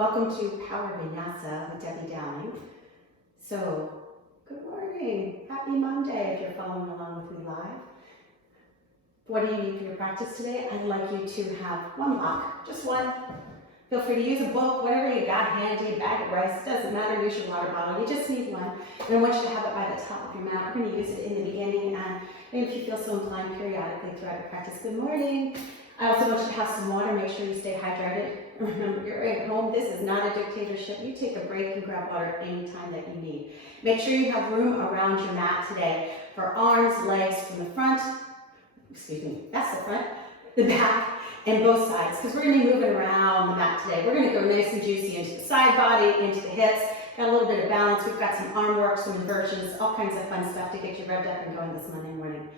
Welcome to Power Vinyasa with Debbie Downing. So, good morning. Happy Monday if you're following along with me live. What do you need for your practice today? I'd like you to have one block, just one. Feel free to use a book, whatever you got handy, a bag of rice, doesn't matter, use your water bottle. You just need one. And I want you to have it by the top of your mat. We're going to use it in the beginning and maybe if you feel so inclined periodically throughout your practice. Good morning. I also want you to have some water. Make sure you stay hydrated. Remember, you're at home. This is not a dictatorship. You take a break and grab water anytime that you need. Make sure you have room around your mat today for arms, legs from the front. Excuse me, that's the front, the back, and both sides, because we're going to be moving around the mat today. We're going to go nice and juicy into the side body, into the hips. Got a little bit of balance. We've got some arm work, some inversions, all kinds of fun stuff to get you revved up and going this Monday morning.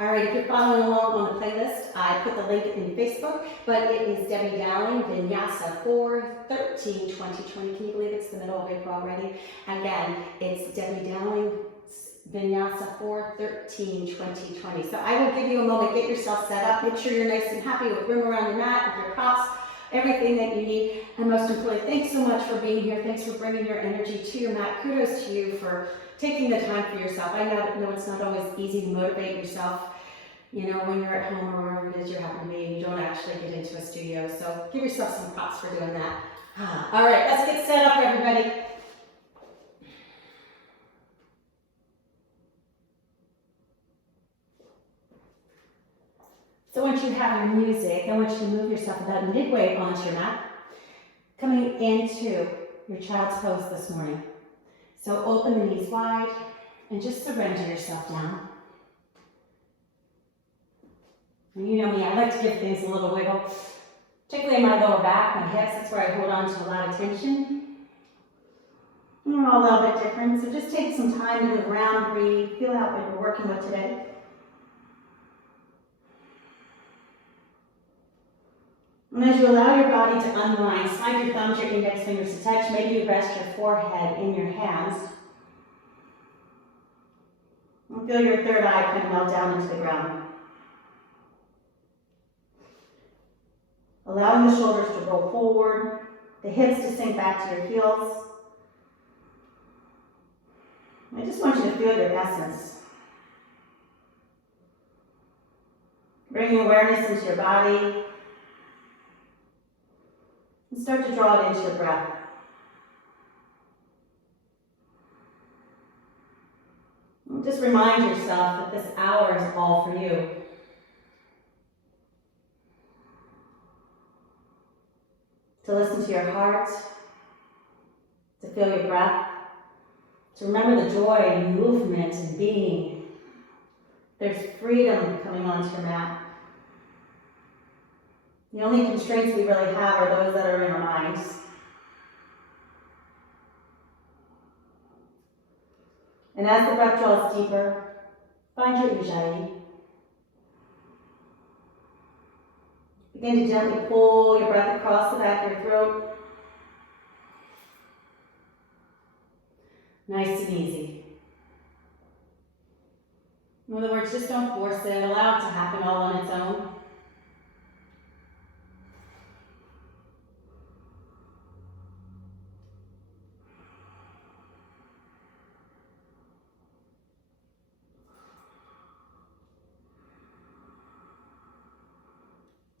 All right, if you're following along on the playlist, I put the link in Facebook, but it is Debbie Dowling, Vinyasa 4/13/2020. Can you believe it's the middle of April already? Again, it's Debbie Dowling, Vinyasa 4/13/2020. So I will give you a moment, get yourself set up, make sure you're nice and happy with room around your mat, with your props, everything that you need. And most importantly, thanks so much for being here. Thanks for bringing your energy to your mat. Kudos to you for taking the time for yourself. I know it's not always easy to motivate yourself, you know, when you're at home or wherever it is you happen to be and you don't actually get into a studio. So give yourself some props for doing that. All right, let's get set up, everybody. So once you have your music, I want you to move yourself about midway onto your mat, coming into your child's pose this morning. So open the knees wide and just surrender yourself down. And you know me, I like to give things a little wiggle, particularly in my lower back, my hips. That's where I hold on to a lot of tension. And we're all a little bit different, so just take some time to move around, breathe, feel out what you're working with today. And as you allow your body to unwind, slide your thumbs, your index fingers to touch. Maybe you rest your forehead in your hands. And feel your third eye kind of melt down into the ground. Allowing the shoulders to roll forward, the hips to sink back to your heels. I just want you to feel your essence. Bringing awareness into your body. And start to draw it into your breath. And just remind yourself that this hour is all for you. To listen to your heart, to feel your breath, to remember the joy and movement and being. There's freedom coming onto your mat. The only constraints we really have are those that are in our minds. And as the breath draws deeper, find your ujjayi. Begin to gently pull your breath across the back of your throat. Nice and easy. In other words, just don't force it. Allow it to happen all on its own.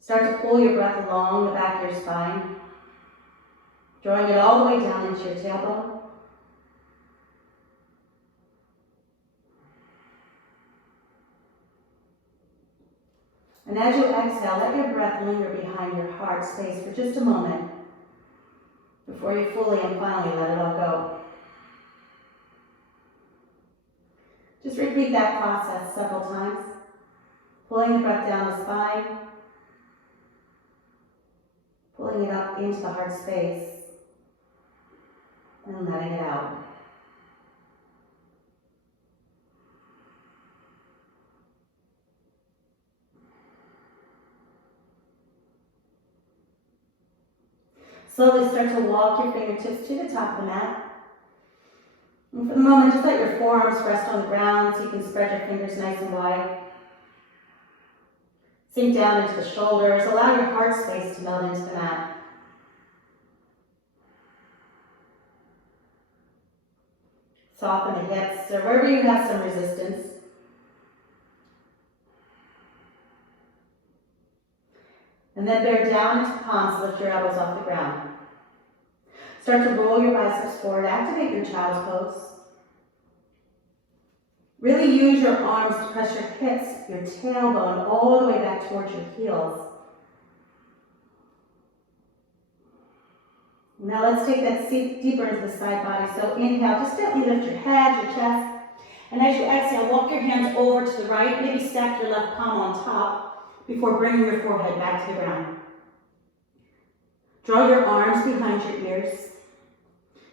Start to pull your breath along the back of your spine, drawing it all the way down into your tailbone. And as you exhale, let your breath linger behind your heart space for just a moment before you fully and finally let it all go. Just repeat that process several times, pulling the breath down the spine, pulling it up into the heart space, and letting it out. Slowly start to walk your fingertips to the top of the mat. And for the moment, just let your forearms rest on the ground so you can spread your fingers nice and wide. Sink down into the shoulders. Allow your heart space to melt into the mat. Soften the hips or wherever you have some resistance. And then bear down into palms, lift your elbows off the ground. Start to roll your biceps forward, activate your child's pose. Really use your arms to press your hips, your tailbone, all the way back towards your heels. Now let's take that seat deeper into the side body. So inhale, just gently lift your head, your chest. And as you exhale, walk your hands over to the right, maybe stack your left palm on top before bringing your forehead back to the ground. Draw your arms behind your ears.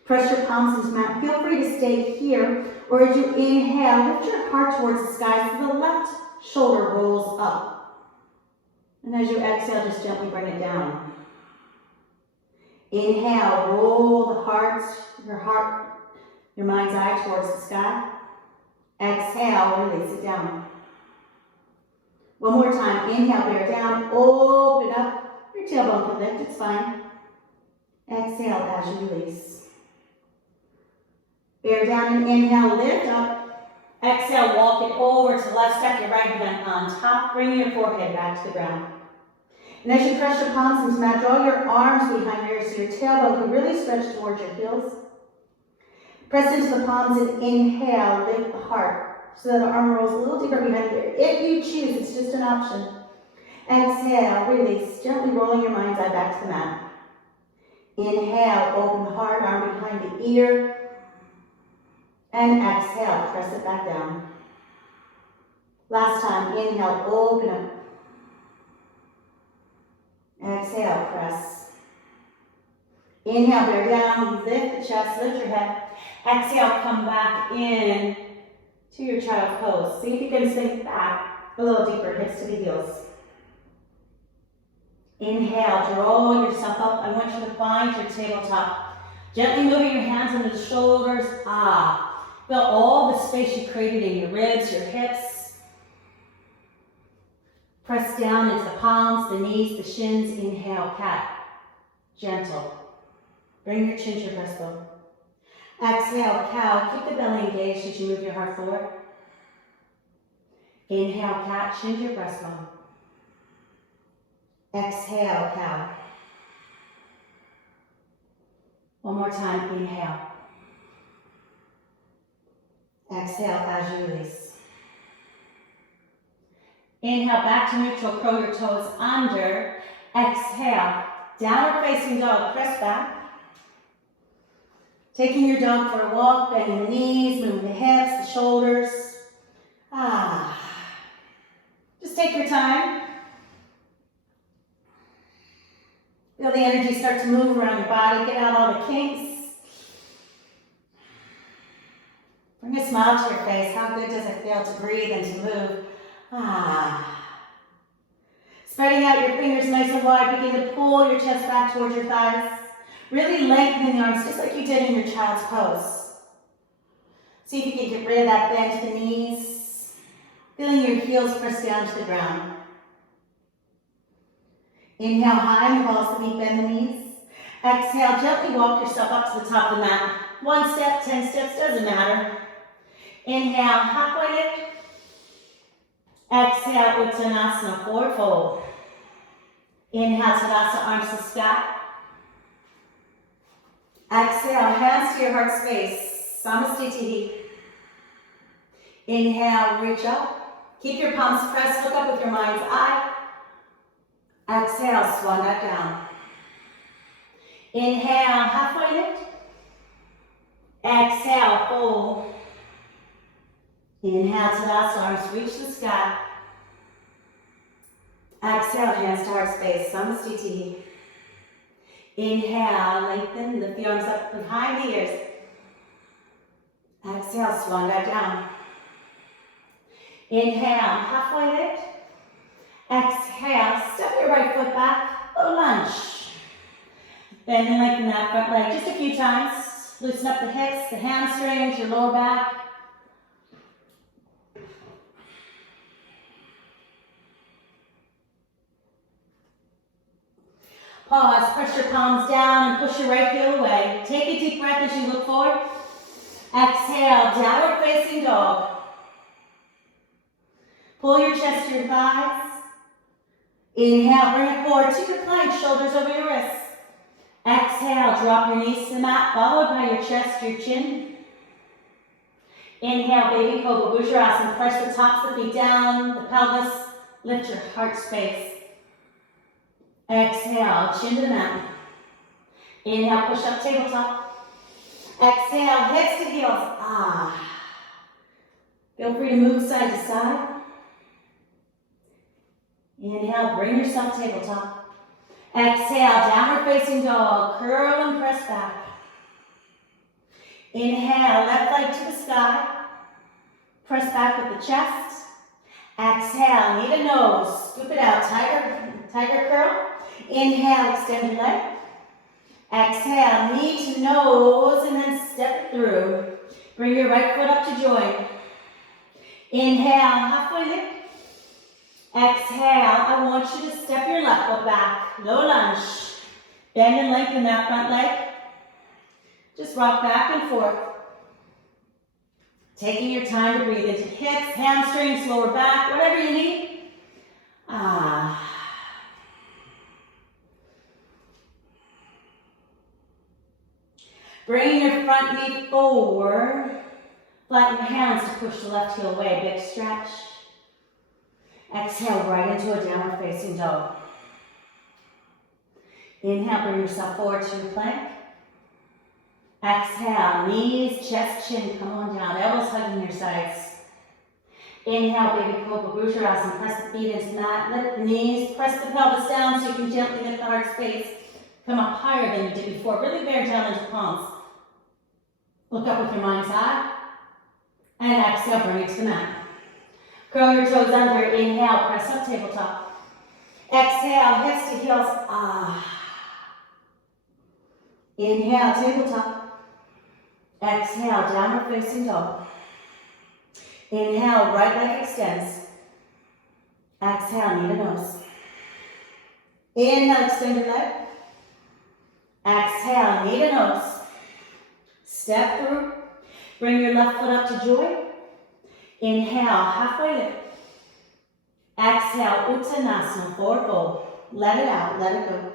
Press your palms into the mat. Feel free to stay here, or as you inhale, lift your heart towards the sky so the left shoulder rolls up. And as you exhale, just gently bring it down. Inhale, roll the heart, your mind's eye towards the sky. Exhale, release it down. One more time, inhale, bear down, open up. Your tailbone can lift, it's fine. Exhale as you release. Bear down and inhale, lift up. Exhale, walk it over to the left, stack your right hand on top, bring your forehead back to the ground. And as you press your palms into the mat, draw your arms behind your ears so your tailbone can really stretch towards your heels. Press into the palms and inhale, lift the heart so that the arm rolls a little deeper behind the ear. If you choose, it's just an option. Exhale, release, gently rolling your mind's eye back to the mat. Inhale, open the heart, arm behind the ear. And exhale, press it back down. Last time, inhale, open up. Exhale, press. Inhale, bear down, lift the chest, lift your head. Exhale, come back in to your child's pose. See if you can sink back a little deeper, hips to the heels. Inhale, draw yourself up. I want you to find your tabletop. Gently moving your hands under the shoulders. Feel all the space you created in your ribs, your hips. Press down into the palms, the knees, the shins. Inhale, cat. Gentle. Bring your chin to your breastbone. Exhale, cow. Keep the belly engaged as you move your heart forward. Inhale, cat. Chin to your breastbone. Exhale, cow. One more time, inhale. Exhale as you release. Inhale, back to neutral, curl your toes under. Exhale, downward facing dog, press back. Taking your dog for a walk, bending the knees, moving the hips, the shoulders. Just take your time. Feel the energy start to move around your body. Get out all the kinks. Bring a smile to your face. How good does it feel to breathe and to move? Spreading out your fingers nice and wide. Begin to pull your chest back towards your thighs. Really lengthening the arms just like you did in your child's pose. See if you can get rid of that bend to the knees. Feeling your heels press down to the ground. Inhale high, move balls to feet, bend the knees. Exhale, gently walk yourself up to the top of the mat. 1 step, 10 steps, doesn't matter. Inhale, halfway lift. Exhale, Uttanasana, forward fold. Inhale, Tadasana, arms to sky. Exhale, hands to your heart space. Samastitihi. Inhale, reach up. Keep your palms pressed, look up with your mind's eye. Exhale, swan back down. Inhale, halfway lift. Exhale, fold. Inhale, Tadasana, arms reach the sky. Exhale, hands to heart space, Samastitihi. Inhale, lengthen, lift the arms up behind the ears. Exhale, swan back down. Inhale, halfway lift. Exhale, step your right foot back, low lunge. Bend and lengthen that front leg just a few times. Loosen up the hips, the hamstrings, your lower back. Pause, press your palms down and push your right heel away. Take a deep breath as you look forward. Exhale, downward facing dog. Pull your chest to your thighs. Inhale, bring it forward to your plank, shoulders over your wrists. Exhale, drop your knees to the mat, followed by your chest, your chin. Inhale, baby cobra, Bujrasana. Press the tops of the feet down, the pelvis. Lift your heart space. Exhale, chin to the mat. Inhale, push up, tabletop. Exhale, hips to heels. Feel free to move side to side. Inhale, bring yourself tabletop. Exhale, downward facing dog. Curl and press back. Inhale, left leg to the sky. Press back with the chest. Exhale, knee to nose. Scoop it out, tiger curl. Inhale, extend your leg. Exhale, knee to nose, and then step it through. Bring your right foot up to join. Inhale, halfway lift. Exhale, I want you to step your left foot back. No lunge. Bend and lengthen that front leg. Just rock back and forth. Taking your time to breathe into hips, hamstrings, lower back, whatever you need. Bring your front knee forward. Flatten your hands to push the left heel away. Big stretch. Exhale right into a downward facing dog. Inhale, bring yourself forward to your plank. Exhale, knees, chest, chin, come on down. Elbows hugging your sides. Inhale, baby cobra, Bujrasana. Press the feet into the mat. Lift the knees. Press the pelvis down so you can gently lift the heart space. Come up higher than you did before. Really bear down into palms. Look up with your mind's eye. And exhale, bring it to the mat. Curl your toes under. Inhale, press up, tabletop. Exhale, hips to heels. Inhale, tabletop. Exhale, downward facing dog. Inhale, right leg extends. Exhale, knee to nose. Inhale, extend your leg. Exhale, knee to nose. Step through. Bring your left foot up to join. Inhale, halfway lift. Exhale, Uttanasana, forward fold. Let it out, let it go.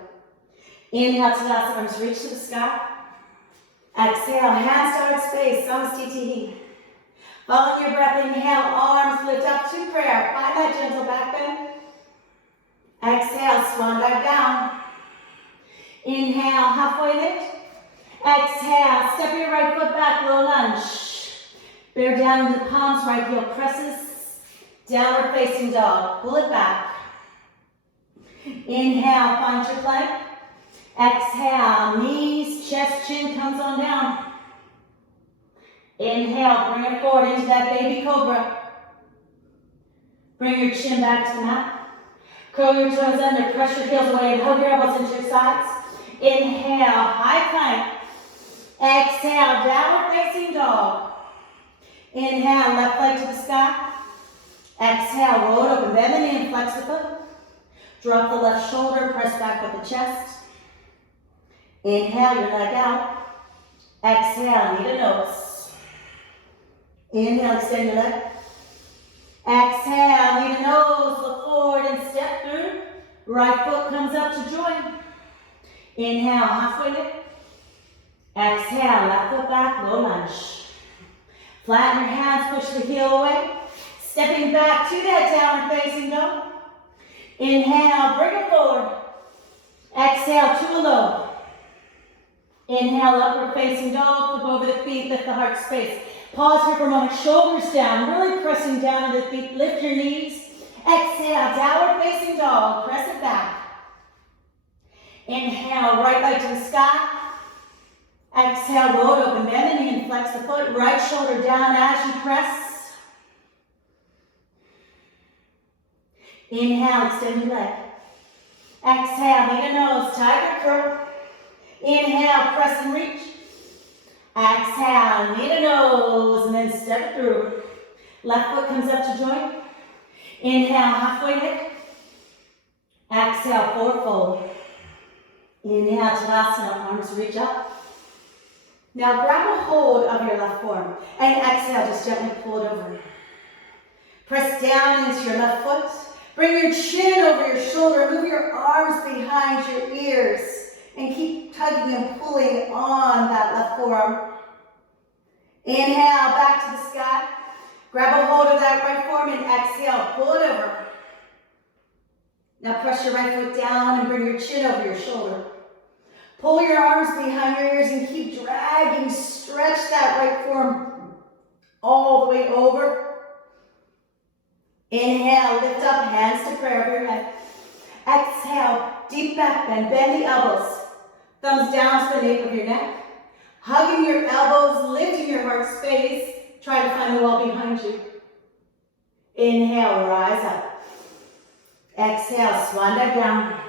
Inhale, Tadasana, arms reach to the sky. Exhale, hands to heart space, Samastitihi. Follow your breath, inhale, arms lift up to prayer. Find that gentle back bend. Exhale, swan dive down. Inhale, halfway lift. Exhale, step your right foot back, low lunge. Bear down into the palms, right heel presses. Downward facing dog, pull it back. Inhale, find your plank. Exhale, knees, chest, chin comes on down. Inhale, bring it forward into that baby cobra. Bring your chin back to the mat. Curl your toes under, press your heels away, and hug your elbows into your sides. Inhale, high plank. Exhale, downward facing dog. Inhale, left leg to the sky. Exhale, roll it open, bend the knee and flex the foot. Drop the left shoulder, press back with the chest. Inhale your leg out. Exhale, knee to nose. Inhale, extend your leg. Exhale, knee to nose, look forward and step through. Right foot comes up to join. Inhale, halfway lift. Exhale, left foot back, low lunge. Flatten your hands, push the heel away. Stepping back to that downward facing dog. Inhale, bring it forward. Exhale to a low. Inhale, upward facing dog, flip over the feet, lift the heart space. Pause here for a moment, shoulders down, really pressing down into the feet, lift your knees. Exhale, downward facing dog, press it back. Inhale, right leg to the sky. Exhale, roll it open, bend the knee and flex the foot, right shoulder down as you press. Inhale, extend your leg. Exhale, knee to nose, tiger curl. Inhale, press and reach. Exhale, knee to nose, and then step through. Left foot comes up to join. Inhale, halfway lift. Exhale, forward fold. Inhale, Tadasana, arms reach up. Now grab a hold of your left forearm and exhale, just gently pull it over. Press down into your left foot. Bring your chin over your shoulder. Move your arms behind your ears and keep tugging and pulling on that left forearm. Inhale, back to the sky. Grab a hold of that right forearm and exhale, pull it over. Now press your right foot down and bring your chin over your shoulder. Pull your arms behind your ears and keep dragging. Stretch that right forearm all the way over. Inhale, lift up, hands to prayer over your head. Exhale, deep back bend. Bend the elbows. Thumbs down to the nape of your neck. Hugging your elbows, lifting your heart space. Try to find the wall behind you. Inhale, rise up. Exhale, swan dive down.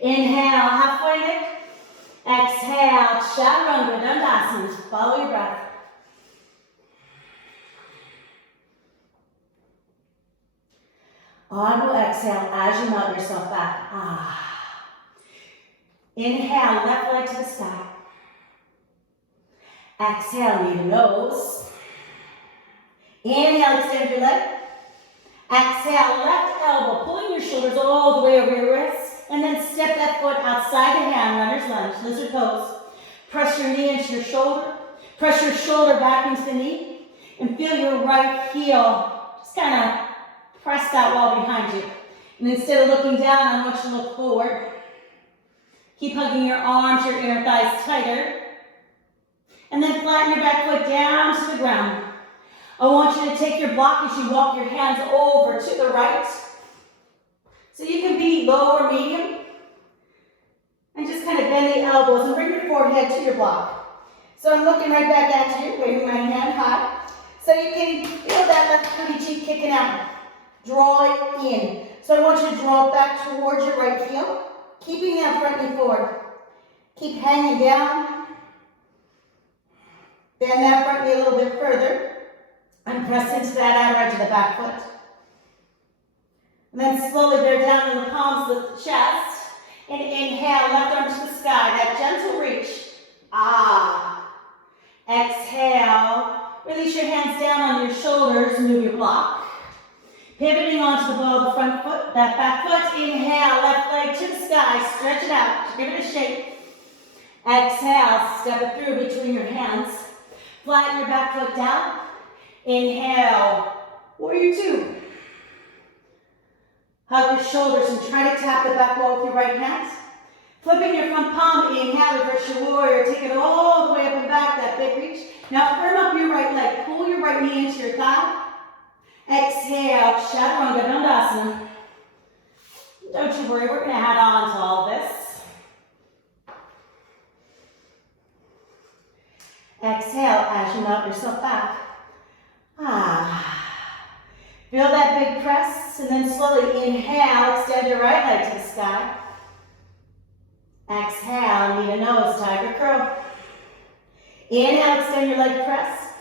Inhale, halfway lift. Exhale, chaturanga dandasana. Follow your breath. Audible exhale as you melt yourself back. Inhale, left leg to the sky. Exhale, knee to nose. Inhale, extend your leg. Exhale, left elbow, pulling your shoulders all the way over your wrists. And then step that foot outside the hand, runner's lunge, lizard pose. Press your knee into your shoulder. Press your shoulder back into the knee. And feel your right heel just kind of press that wall behind you. And instead of looking down, I want you to look forward. Keep hugging your arms, your inner thighs tighter. And then flatten your back foot down to the ground. I want you to take your block as you walk your hands over to the right. So you can be low or medium. And just kind of bend the elbows and bring your forehead to your block. So I'm looking right back at you, waving my hand high. So you can feel that left booty cheek kicking out. Draw it in. So I want you to draw it back towards your right heel, keeping that front knee forward. Keep hanging down. Bend that front knee a little bit further. And press into that outer edge of the back foot. And then slowly bear down in the palms of the chest. And inhale, left arm to the sky. That gentle reach. Exhale. Release your hands down on your shoulders. Move your block. Pivoting onto the ball of the front foot, that back foot. Inhale, left leg to the sky. Stretch it out. Give it a shake. Exhale, step it through between your hands. Flatten your back foot down. Inhale, warrior two. Hug your shoulders and try to tap the back wall with your right hand. Flipping your front palm, inhale, reverse your warrior. Take it all the way up and back, that big reach. Now firm up your right leg. Pull your right knee into your thigh. Exhale, chaturanga dandasana. Don't you worry, we're going to add on to all this. Exhale as you melt yourself back. Feel that big press, and then slowly inhale, extend your right leg to the sky. Exhale, knee to nose, tiger curl. Inhale, extend your leg press.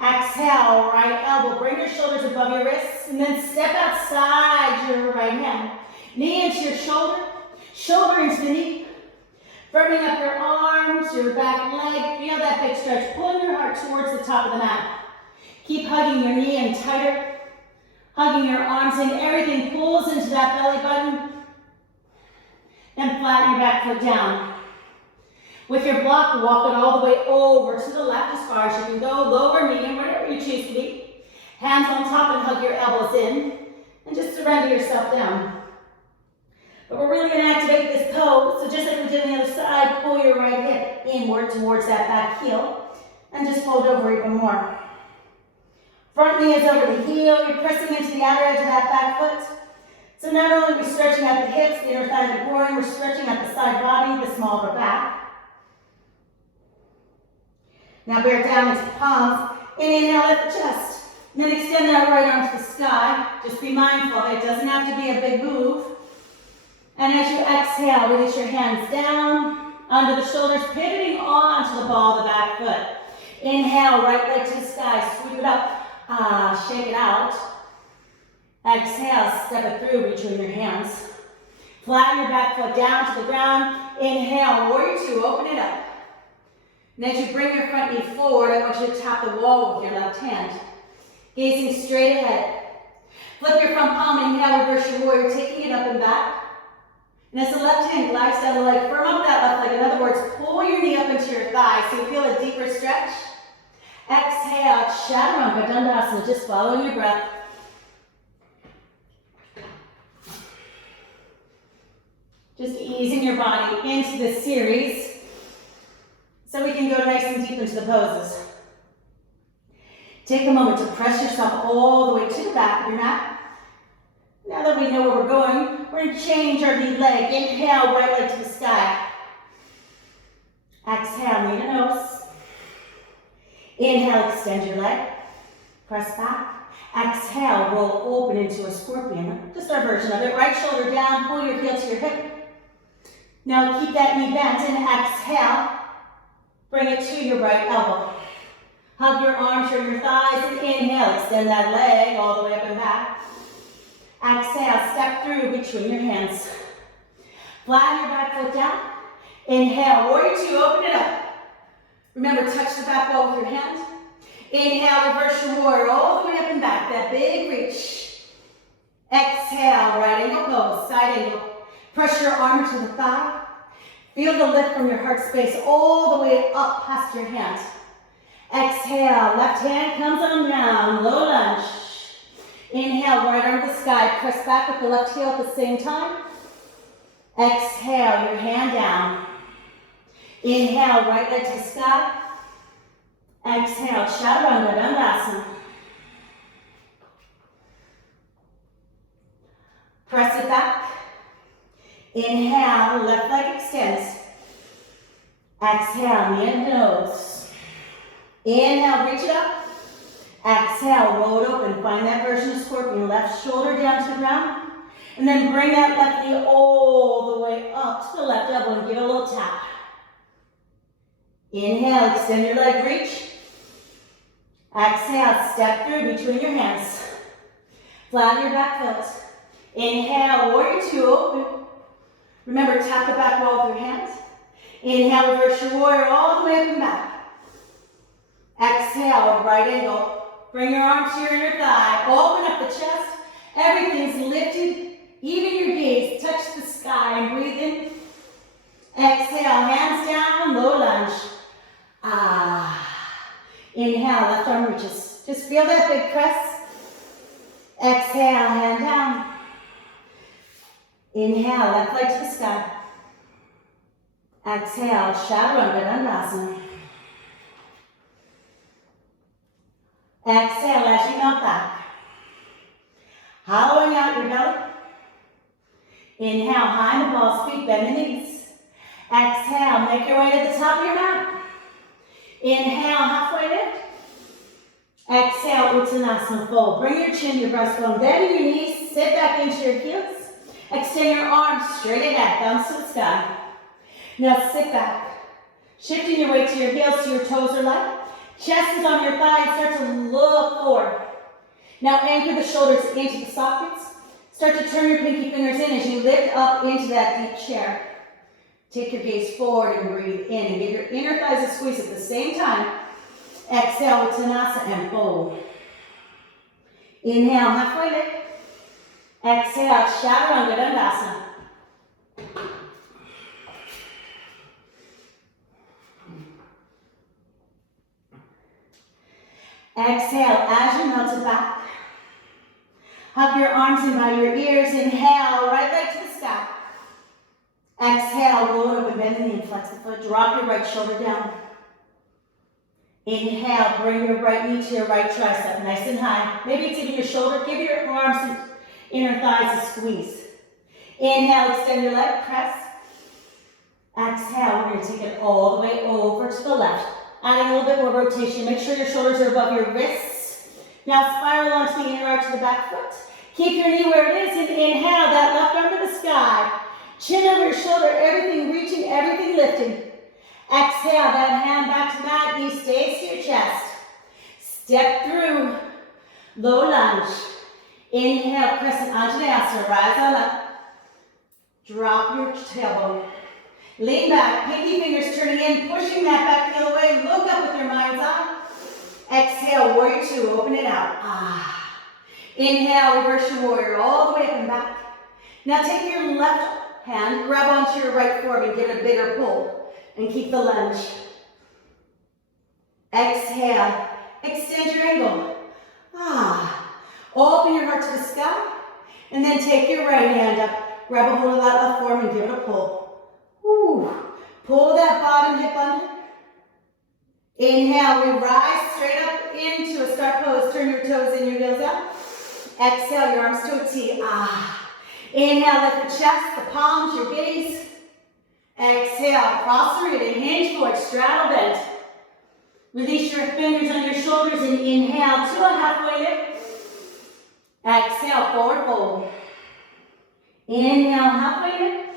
Exhale, right elbow, bring your shoulders above your wrists, and then step outside your right hand. Knee into your shoulder, shoulder into the knee. Firming up your arms, your back leg, feel that big stretch. Pulling your heart towards the top of the mat. Keep hugging your knee in tighter. Hugging your arms in, everything pulls into that belly button. Then flatten your back foot down. With your block, walk it all the way over to the left as far as you can go, lower, medium, whatever you choose to be. Hands on top and hug your elbows in, and just surrender yourself down. But we're really going to activate this pose, so just like we did on the other side, pull your right hip inward towards that back heel, and just fold over even more. Front knee is over the heel, you're pressing into the outer edge of that back foot. So not only are we stretching out the hips, the inner thigh, the groin, we're stretching out the side body, the small of our back. Now bear down into the palms, and inhale, lift the chest. And then extend that right arm to the sky. Just be mindful, it doesn't have to be a big move. And as you exhale, release your hands down, under the shoulders, pivoting onto the ball of the back foot. Inhale, right leg to the sky, sweep it up. Shake it out. Exhale, step it through between your hands. Flatten your back foot down to the ground. Inhale, warrior two, open it up. And as you bring your front knee forward, I want you to tap the wall with your left hand. Gazing straight ahead. Flip your front palm, inhale, reverse your warrior, taking it up and back. And as the left hand glides down the leg, firm up that left leg. In other words, pull your knee up into your thigh so you feel a deeper stretch. Exhale, Chaturanga Dandasana, just following your breath. Just easing your body into this series so we can go nice and deep into the poses. Take a moment to press yourself all the way to the back of your mat. Now that we know where we're going, we're going to change our lead leg. Inhale, right leg to the sky. Exhale, knee to nose. Inhale, extend your leg. Press back. Exhale, roll open into a scorpion. Just our version of it. Right shoulder down, pull your heel to your hip. Now keep that knee bent and exhale. Bring it to your right elbow. Hug your arms or your thighs and inhale. Extend that leg all the way up and back. Exhale, step through between your hands. Flatten your back foot down. Inhale, warrior two, open it up. Remember, touch the back wall with your hand. Inhale, reverse your warrior all the way up and back. That big reach. Exhale, right angle pose, side angle. Press your arm to the thigh. Feel the lift from your heart space all the way up past your hand. Exhale, left hand comes on down, low lunge. Inhale, right arm to the sky. Press back with the left heel at the same time. Exhale, your hand down. Inhale, right leg to the sky. Exhale, Chaturanga Dandasana. Press it back. Inhale, left leg extends. Exhale, knee and nose. Inhale, reach it up. Exhale, roll it open. Find that version of scorpion. Left shoulder down to the ground. And then bring that left knee all the way up to the left elbow and give it a little tap. Inhale, extend your leg, reach. Exhale, step through between your hands. Flatten your back foot. Inhale, warrior two, open. Remember, tap the back wall with your hands. Inhale, reverse your warrior all the way up and back. Exhale, right angle. Bring your arm to your inner thigh. Open up the chest. Everything's lifted. Even your gaze. Touch the sky and breathe in. Exhale, hands down, low lunge. Inhale, left arm reaches. Just feel that big press. Exhale, hand down. Inhale, left leg to the sky. Exhale, Chaturanga Dandasana. Exhale as you melt back. Hollowing out your belly. Inhale, high in the balls, feet, bend the knees. Exhale, make your way to the top of your mat. Inhale, halfway lift. Exhale, Uttanasana fold. Bring your chin to your breastbone, bend your knees, sit back into your heels. Extend your arms straight ahead, thumbs to the sky. Now sit back. Shifting your weight to your heels so your toes are light. Chest is on your thighs, start to look forward. Now anchor the shoulders into the sockets. Start to turn your pinky fingers in as you lift up into that deep chair. Take your gaze forward and breathe in and give your inner thighs a squeeze at the same time. Exhale, Uttanasana and fold. Inhale, halfway lift. Exhale, Chaturanga Dandasana. Exhale as you melt it back. Hug your arms in by your ears. Inhale, right leg to the sky. Exhale, roll it over, bend the knee and flex the foot. Drop your right shoulder down. Inhale, bring your right knee to your right tricep, nice and high. Maybe it's even your shoulder. Give your arms and inner thighs a squeeze. Inhale, extend your leg, press. Exhale, we're going to take it all the way over to the left. Adding a little bit more rotation. Make sure your shoulders are above your wrists. Now spiral onto the inner arch of the back foot. Keep your knee where it is and inhale, that left arm to the sky. Chin over your shoulder, everything reaching, everything lifting. Exhale, that hand back to the mat, knee stays to your chest. Step through, low lunge. Inhale, crescent Anjaneyasana, rise on up. Drop your tailbone. Lean back, pinky fingers turning in, pushing that back heel away, Exhale, warrior two, open it out. Inhale, reverse your warrior all the way up and back. Now take your left hand, grab onto your right forearm and give it a bigger pull. And keep the lunge. Exhale, extend your ankle. Open your heart to the sky. And then take your right hand up, grab a hold of that left forearm and give it a pull. Pull that bottom hip under. Inhale, we rise straight up into a start pose. Turn your toes in, your heels out. Exhale, your arms to a T. Inhale, lift the chest, the palms, your gaze. Exhale, cross the rib and hinge forward, straddle bend. Release your fingers on your shoulders and inhale to a halfway lift. Exhale, forward fold. Inhale, halfway lift.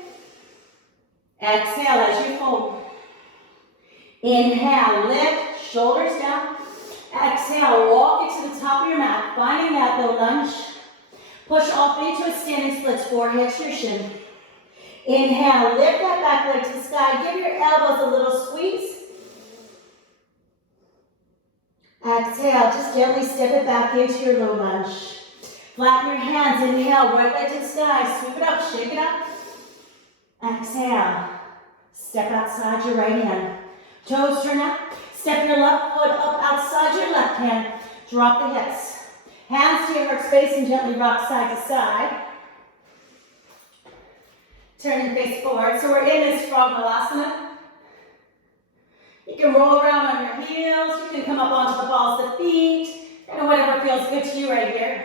Exhale as you fold. Inhale, lift, shoulders down. Exhale, walk it to the top of your mat, finding that low lunge. Push off into a standing splits, forehead to your shin. Inhale, lift that back leg to the sky. Give your elbows a little squeeze. Exhale, just gently step it back into your low lunge. Flatten your hands. Inhale, right leg to the sky. Sweep it up, shake it up. Exhale, step outside your right hand. Toes turn up. Step your left foot up outside your left hand. Drop the hips. Hands to your heart space and gently rock side to side. Turn and face forward. So we're in this frog malasana. You can roll around on your heels. You can come up onto the balls of the feet. Kind of whatever feels good to you right here.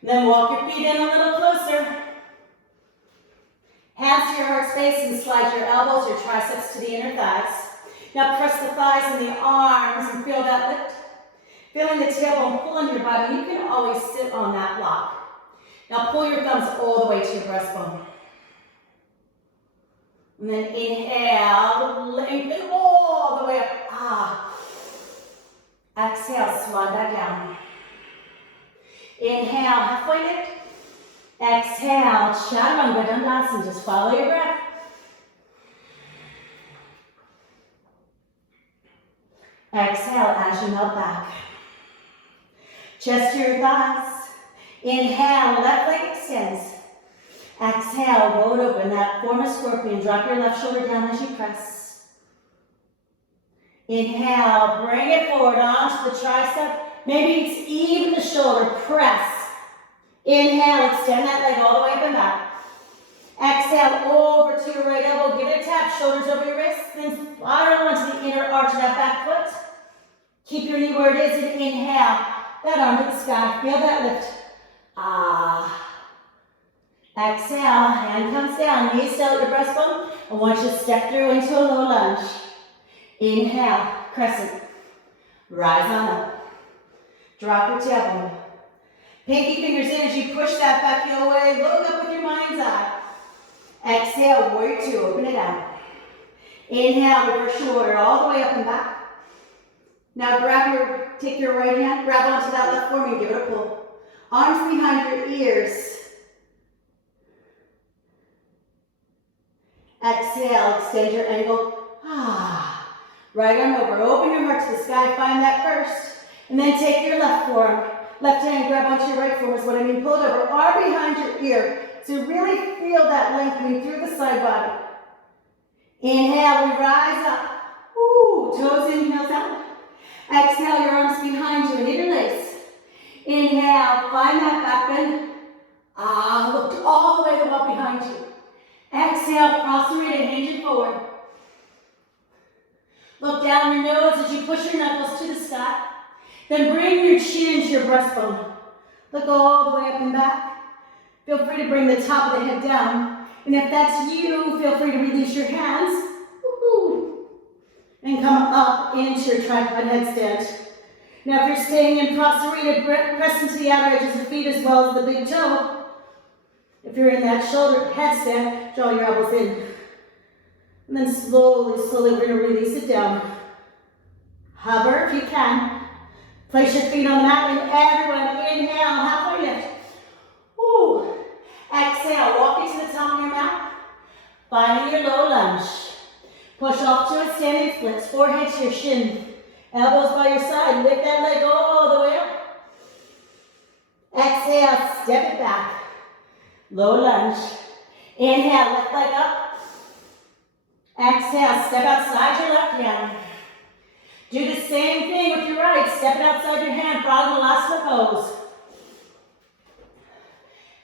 And then walk your feet in a little closer. Hands to your heart space and slide your elbows, your triceps to the inner thighs. Now press the thighs and the arms and feel that lift. Feeling the tailbone pull on your body. You can always sit on that block. Now pull your thumbs all the way to your breastbone. And then inhale, lengthen all the way up. Exhale, slide back down. Inhale, halfway lift. Exhale, chaturanga dandasana. Just follow your breath. Exhale as you melt back. Chest to your thighs. Inhale, left leg extends. Exhale, roll it open. That form a scorpion. Drop your left shoulder down as you press. Inhale, bring it forward onto the tricep. Maybe it's even the shoulder. Press. Inhale, extend that leg all the way up and back. Exhale, over to your right elbow. Give it a tap. Shoulders over your wrists. Then spiral onto the inner arch of that back foot. Keep your knee where it is and inhale. That arm to the sky. Feel that lift. Exhale, hand comes down. Knees still at your breastbone. I want you to step through into a low lunge. Inhale, crescent. Rise on up. Drop your tailbone. Pinky fingers in as you push that back heel away. Look up with your mind's eye. Exhale, warrior two. Open it out. Inhale, reverse your warrior all the way up and back. Now take your right hand, grab onto that left forearm and give it a pull. Arms behind your ears. Exhale, extend your ankle. Right arm over. Open your heart to the sky. Find that first. And then take your left forearm. Left hand, grab onto your right forearm is what I mean. Pull it over. Arm behind your ear. So really feel that lengthening through the side body. Inhale, we rise up. Toes in, heels out. Exhale, your arms behind you and interlace. Inhale, find that back bend. Look all the way to the wall behind you. Exhale, cross the rib and hinge it forward. Look down your nose as you push your knuckles to the sky. Then bring your chin to your breastbone. Look all the way up and back. Feel free to bring the top of the head down. And if that's you, feel free to release your hands. And come up into your tripod headstand. Now if you're staying in prostrate, press into the outer edges of the feet as well as the big toe. If you're in that shoulder headstand, draw your elbows in. And then slowly, we're going to release it down. Hover if you can. Place your feet on the mat and everyone inhale, halfway lift. Exhale, walk it to the top of your mat. Finding your low lunge. Push off to a standing splits, forehead to your shin. Elbows by your side. Lift that leg all the way up. Exhale, step it back. Low lunge. Inhale, left leg up. Exhale, step outside your left hand. Do the same thing with your right. Step it outside your hand. Brahmalasana pose.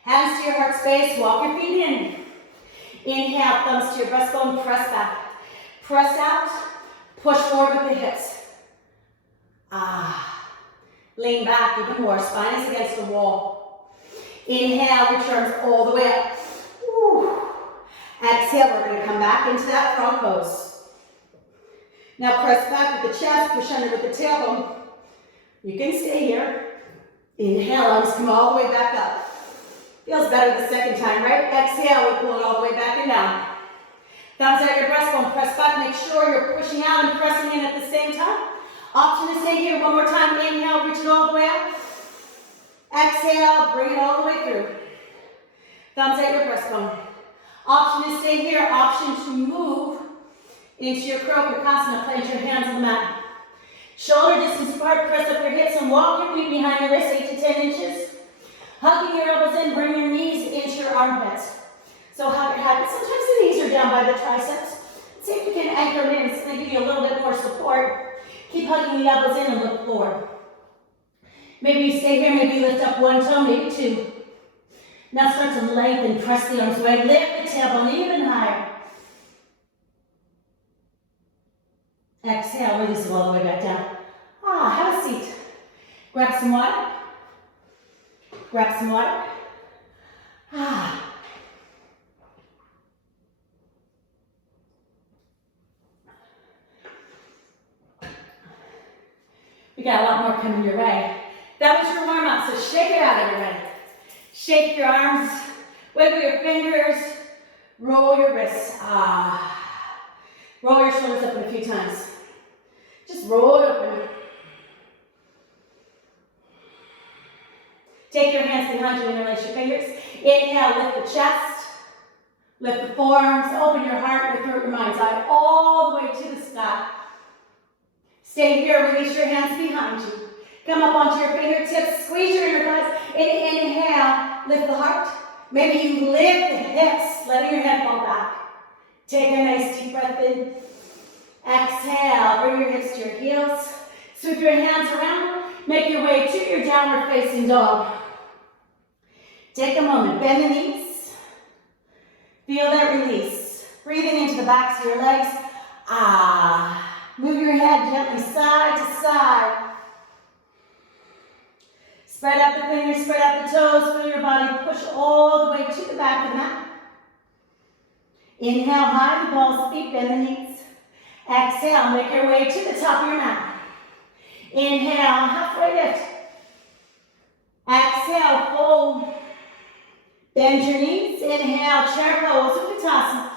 Hands to your heart space. Walk your feet in. Inhale, thumbs to your breastbone. Press back. Press out. Push forward with the hips. Lean back even more. Spine is against the wall. Inhale, reach arms all the way up. Woo. Exhale, we're going to come back into that frog pose. Now press back with the chest, push under with the tailbone. You can stay here. Inhale, arms come all the way back up. Feels better the second time, right? Exhale, we pull it all the way back and down. Thumbs out your breastbone, press back, make sure you're pushing out and pressing in at the same time. Option to stay here, one more time. Inhale, reach it all the way up. Exhale, bring it all the way through. Thumbs out your breastbone. Option to stay here, option to move into your Krokakasana. Plant your hands on the mat. Shoulder distance apart, press up your hips and walk your feet behind your wrists 8 to 10 inches. Hugging your elbows in, bring your knees into your armpits. So hug your head. Sometimes the knees are down by the triceps. See if you can anchor them in. It's going to give you a little bit more support. Keep hugging the elbows in and look forward. Maybe you stay here, maybe lift up one toe, maybe two. Now start to lengthen, press the arms away, lift the tailbone even higher. Exhale, release it all the way back down. Have a seat. Grab some water. Grab some water. We got a lot more coming your way. That was your warm-up, so shake it out, everybody. Shake your arms, wiggle your fingers, roll your wrists. Roll your shoulders open a few times. Just roll it open. Take your hands behind you and interlace your fingers. Inhale, lift the chest, lift the forearms, open your heart, lift your mind's eye all the way to the sky. Stay here, release your hands behind you. Come up onto your fingertips, squeeze your inner thighs, and inhale, lift the heart. Maybe you lift the hips, letting your head fall back. Take a nice deep breath in. Exhale, bring your hips to your heels. Sweep your hands around, make your way to your downward facing dog. Take a moment, bend the knees. Feel that release. Breathing into the backs of your legs. Move your head gently side to side. Spread out the fingers, spread out the toes, feel your body push all the way to the back of the mat. Inhale, high the balls, feet, bend the knees. Exhale, make your way to the top of your mat. Inhale, halfway lift. Exhale, fold. Bend your knees. Inhale, chair pose, Uttanasana.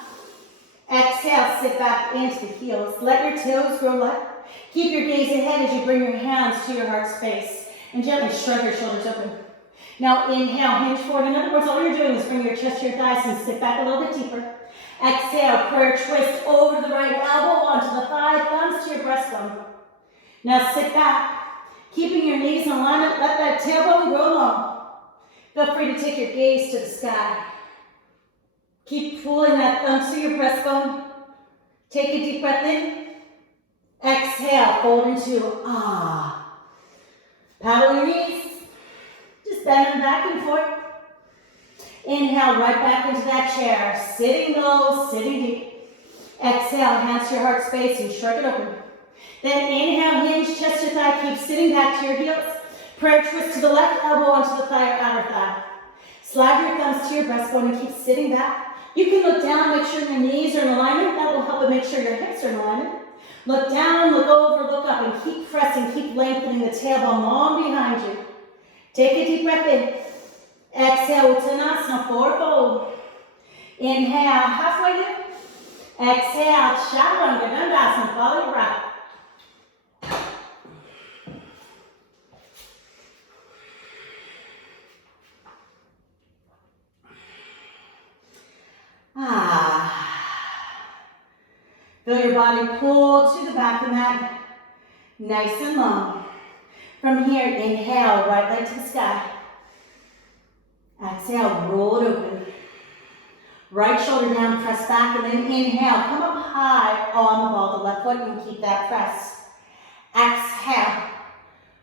Exhale, sit back into the heels. Let your toes grow light. Keep your gaze ahead as you bring your hands to your heart space. And gently shrug your shoulders open. Now inhale, hinge forward. In other words, all you're doing is bring your chest to your thighs and sit back a little bit deeper. Exhale, prayer twist over the right elbow onto the thigh, thumbs to your breastbone. Now sit back, keeping your knees in alignment. Let that tailbone grow long. Feel free to take your gaze to the sky. Keep pulling that thumb to your breastbone. Take a deep breath in. Exhale, fold into Paddle your knees. Just bend them back and forth. Inhale, right back into that chair. Sitting low, sitting deep. Exhale, hands to your heart space and shrug it open. Then inhale, hinge, chest to thigh. Keep sitting back to your heels. Prayer twist to the left elbow onto the thigh or outer thigh. Slide your thumbs to your breastbone and keep sitting back. You can look down, make sure your knees are in alignment. That will help to make sure your hips are in alignment. Look down, look over, look up, and keep pressing, keep lengthening the tailbone long behind you. Take a deep breath in. Exhale, Uttanasana, forward fold. Inhale, halfway lift. Exhale, Chaturanga Dandasana, follow your breath. Feel your body pull to the back of the mat. Nice and long. From here, inhale, right leg to the sky. Exhale, roll it open. Right shoulder down, press back, and then inhale. Come up high on the ball, the left foot, and keep that press. Exhale.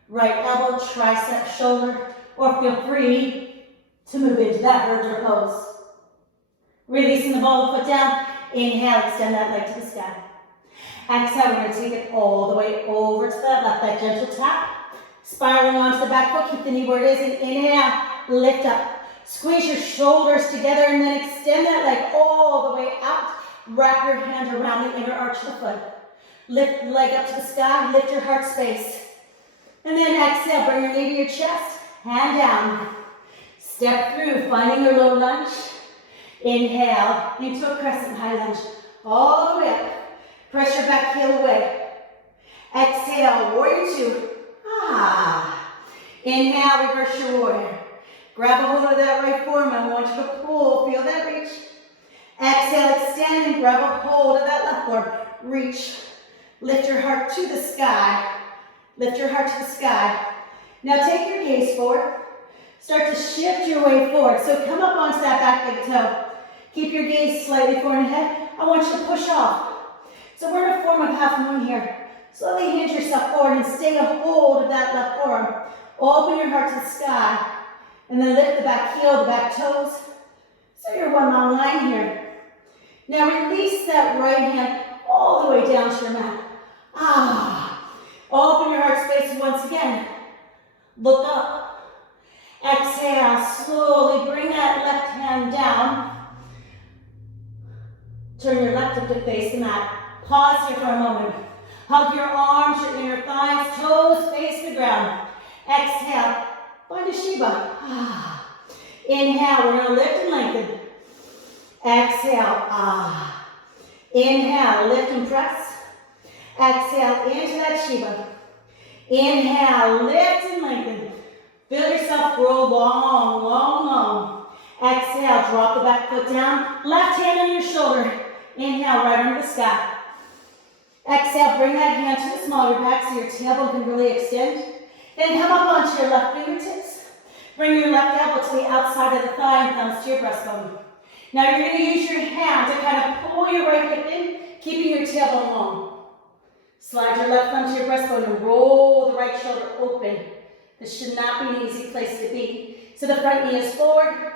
Right elbow, tricep, shoulder, or feel free to move into that vertical pose. Releasing the ball, foot down. Inhale, extend that leg to the sky. Exhale, we're going to take it all the way over to that left leg, gentle tap. Spiraling onto the back foot, keep the knee where it is, and inhale, lift up. Squeeze your shoulders together and then extend that leg all the way out. Wrap your hand around the inner arch of the foot. Lift the leg up to the sky, lift your heart space. And then exhale, bring your knee to your chest, hand down. Step through, finding your low lunge. Inhale into a crescent high lunge, all the way up. Press your back heel away. Exhale, warrior two. Inhale, reverse your warrior. Grab a hold of that right forearm. I want you to pull, feel that reach. Exhale, extend and grab a hold of that left forearm. Reach. Lift your heart to the sky. Lift your heart to the sky. Now take your gaze forward. Start to shift your way forward. So come up onto that back big toe. Keep your gaze slightly forward ahead. I want you to push off. So we're in a form of half moon here. Slowly hinge yourself forward and stay a hold of that left forearm. Open your heart to the sky. And then lift the back heel, the back toes. So you're one long line here. Now release that right hand all the way down to your mat. Open your heart space once again. Look up. Exhale, slowly bring that left hand down. Turn your left hip to face the mat. Pause here for a moment. Hug your arms, your inner thighs, toes face the ground. Exhale, find a Shiva. Inhale, we're going to lift and lengthen. Exhale, Inhale, lift and press. Exhale, into that Shiva. Inhale, lift and lengthen. Feel yourself grow long, long, long. Exhale, drop the back foot down. Left hand on your shoulder. Inhale, right under the sky. Exhale, bring that hand to the small of your back so your tailbone can really extend. Then come up onto your left fingertips. Bring your left elbow to the outside of the thigh and thumbs to your breastbone. Now you're going to use your hand to kind of pull your right hip in, keeping your tailbone long. Slide your left thumb to your breastbone and roll the right shoulder open. This should not be an easy place to be. So the front knee is forward.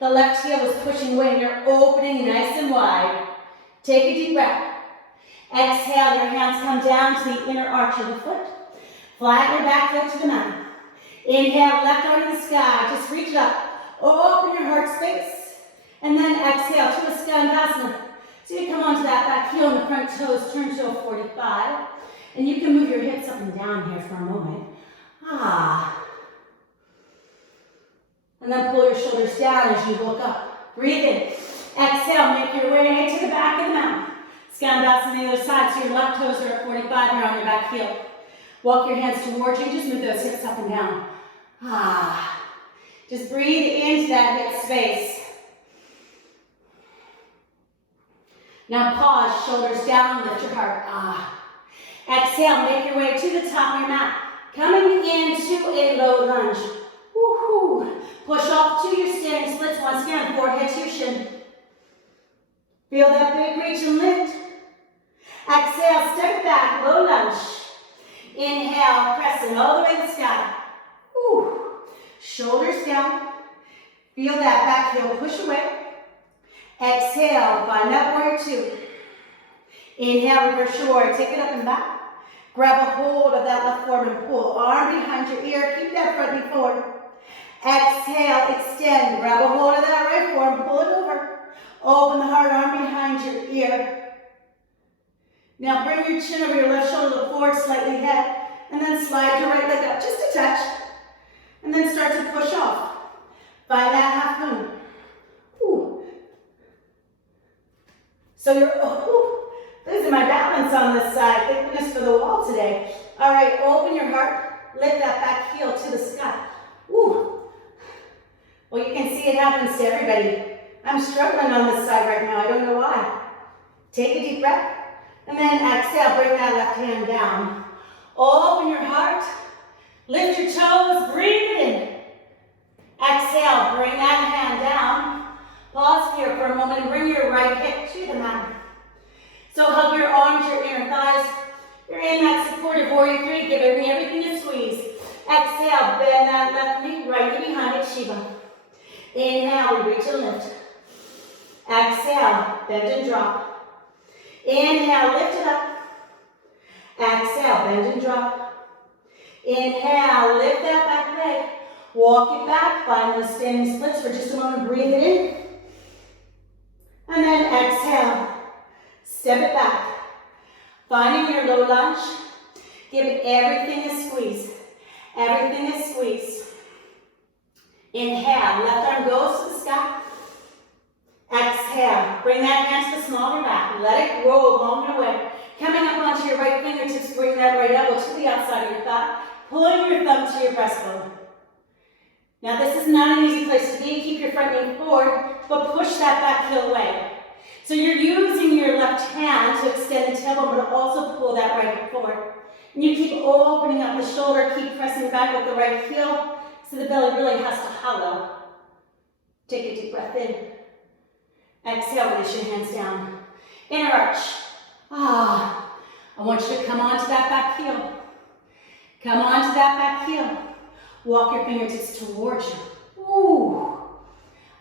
The left heel is pushing away and you're opening nice and wide. Take a deep breath. Exhale, your hands come down to the inner arch of the foot. Flatten your back foot to the mat. Inhale, left arm to the sky. Just reach it up. Open your heart space. And then exhale to a Skandasana. So you come onto that back heel and the front toes turn to a 45. And you can move your hips up and down here for a moment. And then pull your shoulders down as you look up. Breathe in. Exhale, make your way to the back of the mat. Skandasana on the other side, so your left toes are at 45 here on your back heel. Walk your hands to war changes, move those hips up and down. Just breathe into that hip space. Now pause, shoulders down, lift your heart. Exhale, make your way to the top of your mat. Coming into a low lunge. Woo-hoo. Push off to your standing splits once again, forehead to your shin. Feel that big reach and lift. Exhale, step back, low lunge. Inhale, pressing all the way to the sky. Woo. Shoulders down. Feel that back heel push away. Exhale, find that warrior two. Inhale, reverse your warrior. Take it up and back. Grab a hold of that left forearm and pull. Arm behind your ear. Keep that front knee forward. Exhale, extend. Grab a hold of that right forearm. Pull it over. Open the heart, arm behind your ear. Now bring your chin over your left shoulder, look forward, slightly ahead. And then slide your right leg up just a touch. And then start to push off. Find that half moon. So you're, losing my balance on this side. Thank goodness for the wall today. All right, open your heart. Lift that back heel to the sky. Well, you can see it happens to everybody. I'm struggling on this side right now. I don't know why. Take a deep breath. And then exhale, bring that left hand down. Open your heart. Lift your toes. Breathe it in. Exhale. Bring that hand down. Pause here for a moment and bring your right hip to the mat. So hug your arms, your inner thighs. You're in that supportive warrior three. Give everything a squeeze. Exhale. Bend that left knee, right knee behind it, Shiva. Inhale. We reach and lift. Exhale. Bend and drop. Inhale. Lift it up. Exhale, bend and drop. Inhale, lift that back leg. Walk it back, find those standing splits for just a moment, breathe it in. And then exhale, step it back. Finding your low lunge, give everything a squeeze. Everything a squeeze. Inhale, left arm goes to the sky. Exhale, bring that hand to the small of your back. Let it roll long and away. Coming up onto your right fingertips, bring that right elbow to the outside of your thigh. Pulling your thumb to your breastbone. Now this is not an easy place to be. Keep your front knee forward, but push that back heel away. So you're using your left hand to extend the tailbone, but also pull that right hip forward. And you keep opening up the shoulder, keep pressing back with the right heel, so the belly really has to hollow. Take a deep breath in. Exhale, release your hands down. Inner arch. I want you to come onto that back heel. Come onto that back heel. Walk your fingertips towards you. Ooh.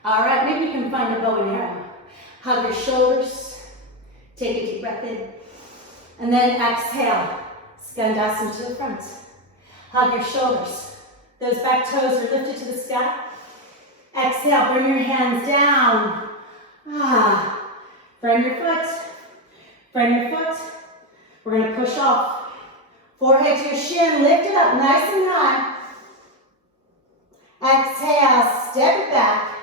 All right, maybe you can find a bow and arrow. Hug your shoulders. Take a deep breath in. And then exhale. Skandasana to the front. Hug your shoulders. Those back toes are lifted to the sky. Exhale, bring your hands down. Frame your foot. Frame your foot. We're going to push off. Forehead to your shin. Lift it up nice and high. Exhale. Step it back.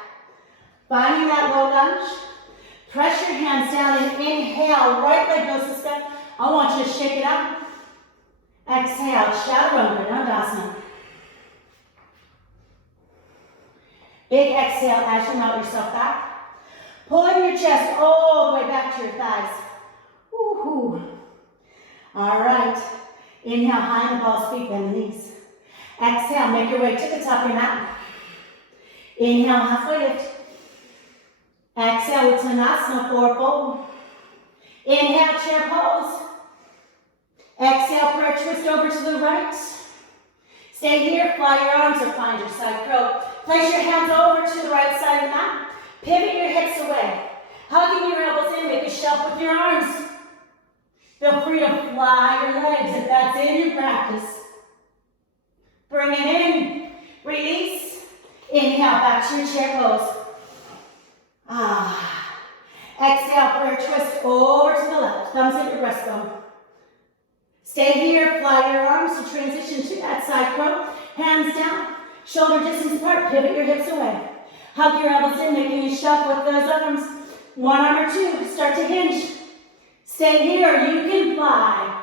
Finding that low lunge. Press your hands down and inhale. Right leg goes to step. I want you to shake it up. Exhale. Chaturanga Dandasana. Big exhale as you melt yourself back. Pulling your chest all the way back to your thighs. Woohoo. All right. Inhale, high in the balls, feet, bend the knees. Exhale, make your way to the top of your mat. Inhale, halfway lift. Exhale, Uttanasana, forward fold. Inhale, chair pose. Exhale, prayer twist over to the right. Stay here, fly your arms or find your side crow. Place your hands over to the right side of the mat. Pivot your hips away. Hugging your elbows in, make a shelf with your arms. Feel free to fly your legs if that's in your practice. Bring it in. Release. Inhale, back to your chair pose. Exhale, prayer twist over to the left. Thumbs at your breastbone. Stay here, fly your arms to transition to that side crow. Hands down, shoulder distance apart, pivot your hips away. Hug your elbows in, making a shelf with those arms. One arm or two, start to hinge. Stay here, you can fly.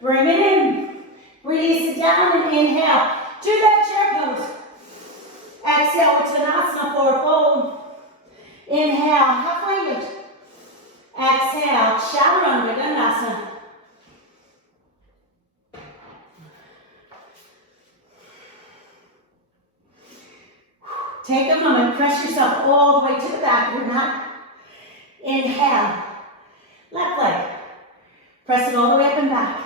Bring it in. Release it down and inhale. Do that chair pose. Exhale, Uttanasana, forward fold. Inhale, halfway lift. Exhale, Chaturanga Dandasana. Take a moment, press yourself all the way to the back of your mat. Inhale, left leg. Press it all the way up and back.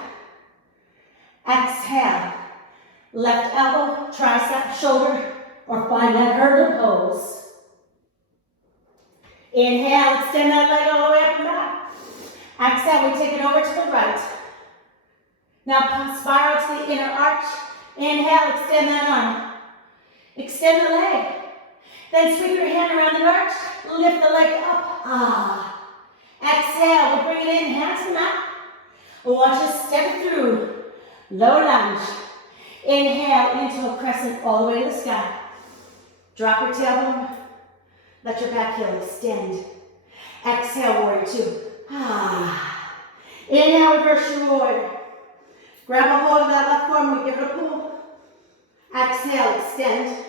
Exhale, left elbow, tricep, shoulder, or find that hurdle pose. Inhale, extend that leg all the way up and back. Exhale, we take it over to the right. Now spiral to the inner arch. Inhale, extend that arm. Extend the leg. Then sweep your hand around the arch. Lift the leg up. Exhale, we'll bring it in, hands to the mat. We'll watch us step through. Low lunge. Inhale into a crescent all the way to the sky. Drop your tailbone. Let your back heel extend. Exhale, warrior two. Inhale, reverse your warrior. Grab a hold of that left arm, we give it a pull. Exhale, extend.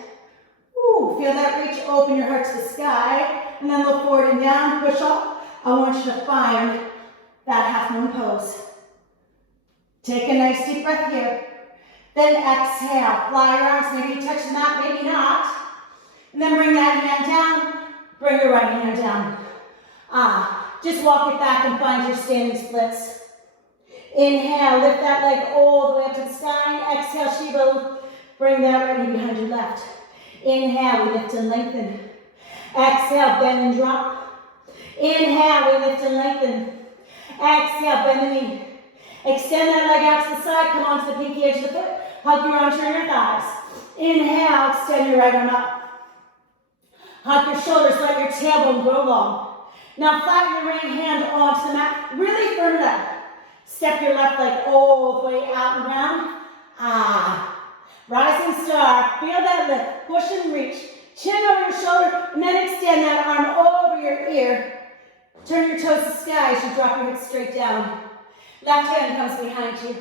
Ooh, feel that reach, open your heart to the sky, and then look forward and down, push up. I want you to find that half moon pose. Take a nice deep breath here. Then exhale, fly your arms, maybe you touch the mat, maybe not. And then bring that hand down, bring your right hand down. Just walk it back and find your standing splits. Inhale, lift that leg all the way up to the sky. Exhale, Shiva, bring that right knee behind your left. Inhale, we lift and lengthen. Exhale, bend and drop. Inhale, we lift and lengthen. Exhale, bend the knee. Extend that leg out to the side, come onto the pinky edge of the foot. Hug your arms, turn your thighs. Inhale, extend your right arm up. Hug your shoulders, let your tailbone grow long. Now flatten your right hand onto the mat. Really firm it up. Step your left leg all the way out and around. Rising star. Feel that lift. Push and reach. Chin over your shoulder, and then extend that arm over your ear. Turn your toes to the sky as you drop your hips straight down. Left hand comes behind you.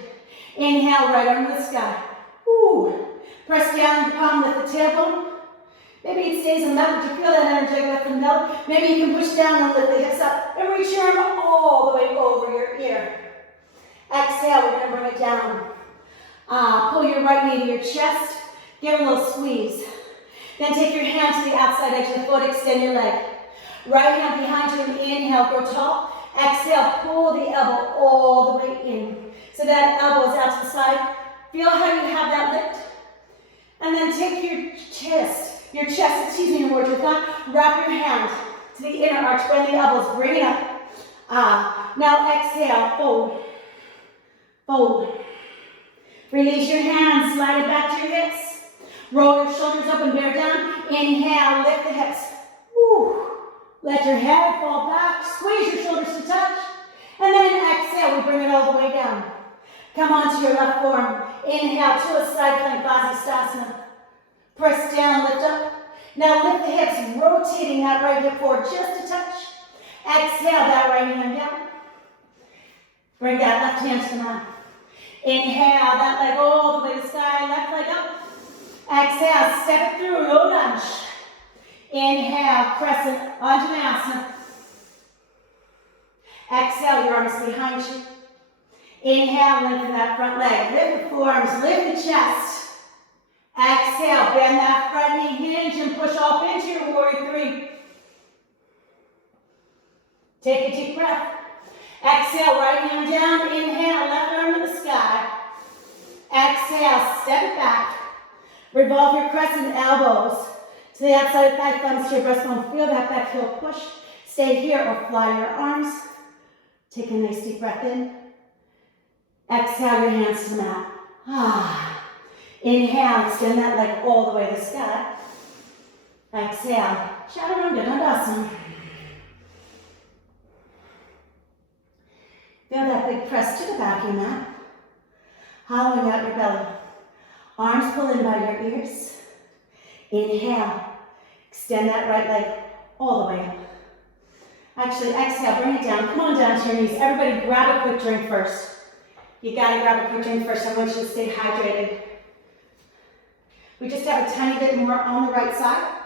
Inhale, right arm to the sky. Press down the palm with the tailbone. Maybe it stays in the melt. Did you feel that energetic lift and melt? Maybe you can push down and lift the hips up and reach your arm all the way over your ear. Exhale, we're going to bring it down. Pull your right knee to your chest. Give a little squeeze. Then take your hand to the outside edge of the foot. Extend your leg. Right hand behind you and inhale, grow tall. Exhale, pull the elbow all the way in. So that elbow is out to the side. Feel how you have that lift. And then take your chest, towards your thigh. Wrap your hand to the inner arch, bend the elbows, bring it up. Now exhale, fold. Fold. Release your hands, slide it back to your hips. Roll your shoulders up and bear down. Inhale, lift the hips. Let your head fall back, squeeze your shoulders to touch. And then exhale, we bring it all the way down. Come onto your left forearm. Inhale to a side plank, Vasisthasana. Press down, lift up. Now lift the hips, rotating that right hip forward just a touch. Exhale, that right hand down. Bring that left hand to the mat. Inhale, that leg all the way to the sky, left leg up. Exhale, step it through, low lunge. Inhale, crescent, Anjaneyasana. Exhale, your arms behind you. Inhale, lengthen that front leg. Lift the forearms, lift the chest. Exhale, bend that front knee, hinge and push off into your warrior three. Take a deep breath. Exhale, right hand down. Inhale, left arm to the sky. Exhale, step it back. Revolve your crescent elbows to the outside of thigh, thumbs to your breastbone. Feel that back heel push. Stay here or fly your arms. Take a nice deep breath in. Exhale, your hands to the mat. Inhale, extend that leg all the way to the sky. Exhale, Chaturanga Dandasana. Feel that big press to the back of your mat. Hollowing out your belly. Arms pull in by your ears. Inhale, extend that right leg all the way up. Actually, exhale, bring it down. Come on down to your knees. Everybody grab a quick drink first. You gotta grab a quick drink first. I want you to stay hydrated. We just have a tiny bit more on the right side.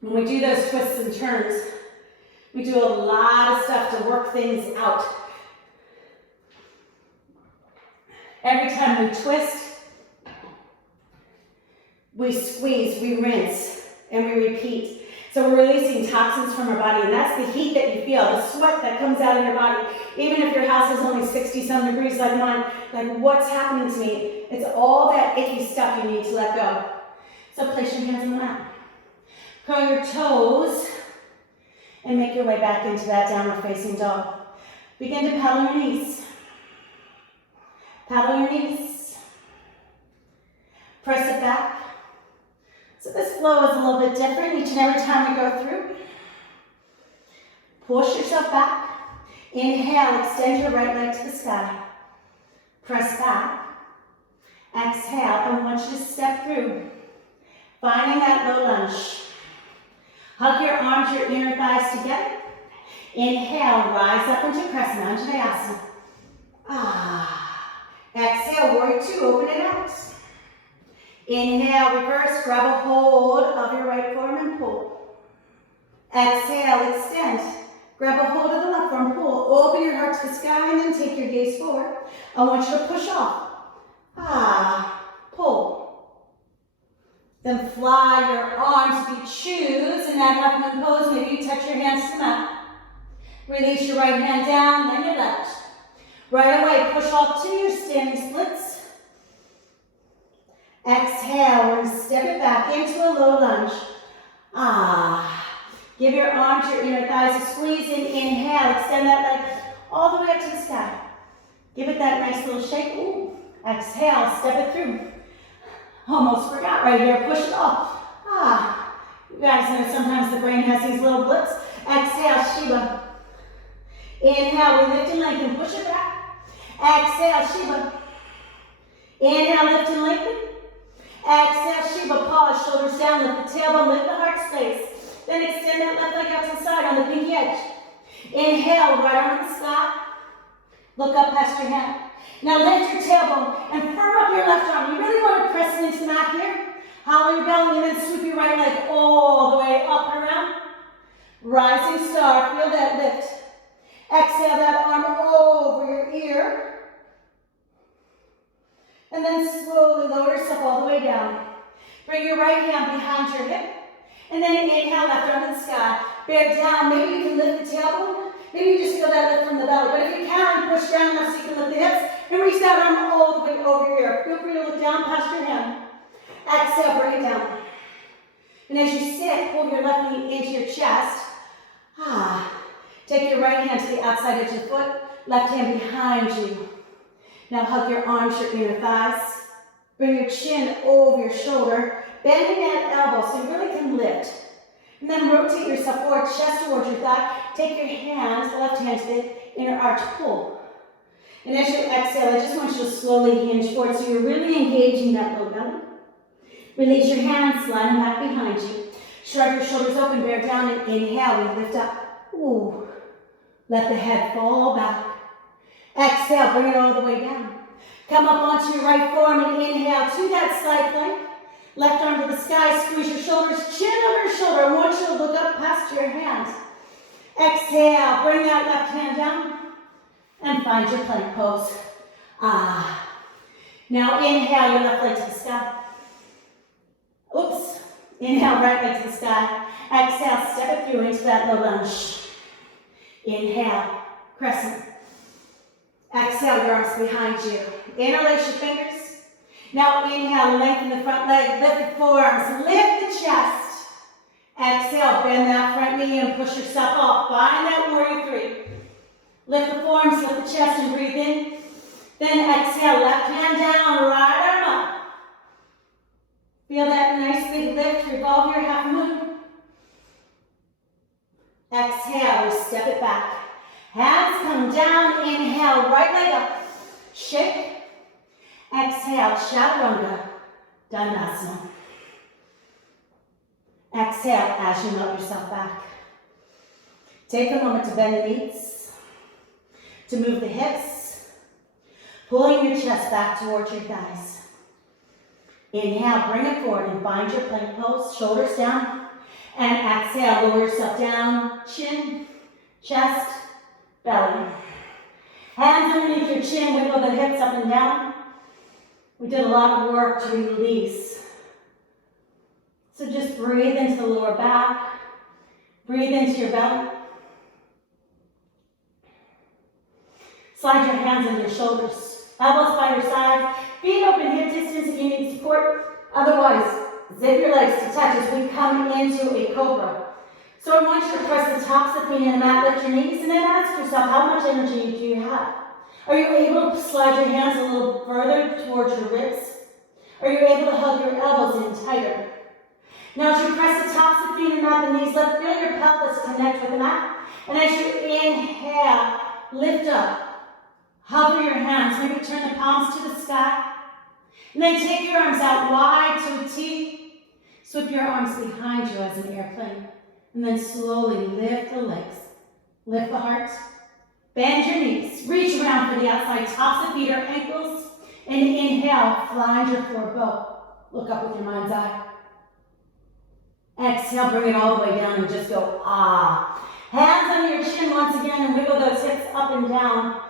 When we do those twists and turns, we do a lot of stuff to work things out. Every time we twist, we squeeze, we rinse, and we repeat. So we're releasing toxins from our body, and that's the heat that you feel, the sweat that comes out of your body. Even if your house is only 60-some degrees like mine, like what's happening to me? It's all that icky stuff you need to let go. So place your hands on the mat. Curl your toes and make your way back into that downward facing dog. Begin to paddle your knees. Paddle your knees. Press it back. So this flow is a little bit different each and every time we go through. Push yourself back. Inhale, extend your right leg to the sky. Press back. Exhale, I want you to step through. Finding that low lunge. Hug your arms, your inner thighs together. Inhale, rise up into crescent, Anjaneyasana. Exhale, warrior two, open it out. Inhale, reverse, grab a hold of your right forearm and pull. Exhale, extend. Grab a hold of the left forearm, pull. Open your heart to the sky and then take your gaze forward. I want you to push off. Pull. Then fly your arms if you choose. In that half moon pose, maybe you touch your hands to the mat. Release your right hand down, then your left. Right away, push off to your standing splits. Exhale, we're going to step it back into a low lunge. Give your arm to your inner thighs, squeeze in, inhale, extend that leg all the way up to the sky. Give it that nice little shake. Ooh. Exhale, step it through. Almost forgot right here, push it off. You guys know sometimes the brain has these little blips. Exhale, Shiva. Inhale, we lift and lengthen, push it back. Exhale, Shiva. Inhale, lift and lengthen. Exhale, Shiva, pause, shoulders down, lift the tailbone, lift the heart space. Then extend that left leg out to the side on the pinky edge. Inhale, right arm to the sky. Look up past your hand. Now lift your tailbone and firm up your left arm. You really want to press it into the mat here. Hollow your belly and then sweep your right leg all the way up and around. Rising star, feel that lift. Exhale that arm over your ear. And then slowly lower yourself all the way down. Bring your right hand behind your hip. And then inhale, left arm to the sky. Bear down. Maybe you can lift the tailbone. Maybe you just feel that lift from the belly. But if you can, push down enough so you can lift the hips. And reach that arm all the way over your ear. Feel free to look down past your hand. Exhale, bring it down. And as you sit, pull your left knee into your chest. Take your right hand to the outside edge of the foot. Left hand behind you. Now hug your arms, your inner thighs. Bring your chin over your shoulder. Bending that elbow so you really can lift. And then rotate yourself forward, chest towards your thigh. Take your hands, the left hand to the inner arch, pull. And as you exhale, I just want you to slowly hinge forward so you're really engaging that low belly. Release your hands, slide them back behind you. Shrug your shoulders open, bear down, and inhale, we lift up. Ooh. Let the head fall back. Exhale, bring it all the way down. Come up onto your right forearm and inhale to that side plank. Left arm to the sky, squeeze your shoulders, chin over your shoulder. I want you to look up past your hands. Exhale, bring that left hand down and find your plank pose. Now inhale your left leg to the sky. Oops. Inhale, right leg to the sky. Exhale, step it through into that low lunge. Inhale, crescent. Exhale, your arms behind you. Interlace your fingers. Now inhale, lengthen the front leg, lift the forearms, lift the chest. Exhale, bend that front knee and push yourself off. Find that warrior three. Lift the forearms, lift the chest and breathe in. Then exhale, left hand down, right arm up. Feel that nice big lift, revolve your half moon. Exhale, we step it back. Hands come down, inhale, right leg up. Shake. Exhale, chaturanga, dandasana. Exhale as you melt yourself back. Take a moment to bend the knees, to move the hips, pulling your chest back towards your thighs. Inhale, bring it forward and find your plank pose, shoulders down. And exhale, lower yourself down, chin, chest, belly. Hands underneath your chin, wiggle the hips up and down. We did a lot of work to release. So just breathe into the lower back. Breathe into your belly. Slide your hands under your shoulders. Elbows by your sides. Feet open, hip distance if you need support. Otherwise, zip your legs to touch as we come into a cobra. So I want you to press the tops of the feet in the mat, lift your knees, and then ask yourself, how much energy do you have? Are you able to slide your hands a little further towards your ribs? Are you able to hug your elbows in tighter? Now as you press the tops of the feet in the mat, the knees lift, feel your pelvis connect with the mat. And as you inhale, lift up. Hover your hands, maybe turn the palms to the sky. And then take your arms out wide to a T. Sweep your arms behind you as an airplane. And then slowly lift the legs. Lift the heart. Bend your knees. Reach around for the outside. Tops of feet or ankles. And inhale, fly your forward bow. Look up with your mind's eye. Exhale, bring it all the way down and just go, ah. Hands on your chin once again and wiggle those hips up up and down.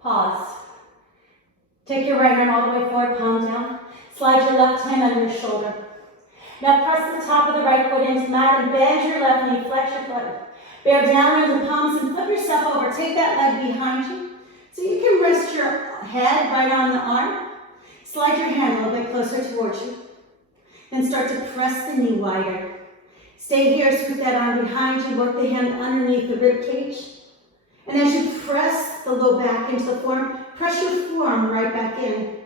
Pause. Take your right arm all the way forward, palm down. Slide your left hand under your shoulder. Now press the top of the right foot into the mat and bend your left knee, flex your foot. Bear down into the palms and flip yourself over. Take that leg behind you. So you can rest your head right on the arm. Slide your hand a little bit closer towards you. Then start to press the knee wider. Stay here, scoop that arm behind you, work the hand underneath the rib cage. And as you press the low back into the forearm, press your forearm right back in.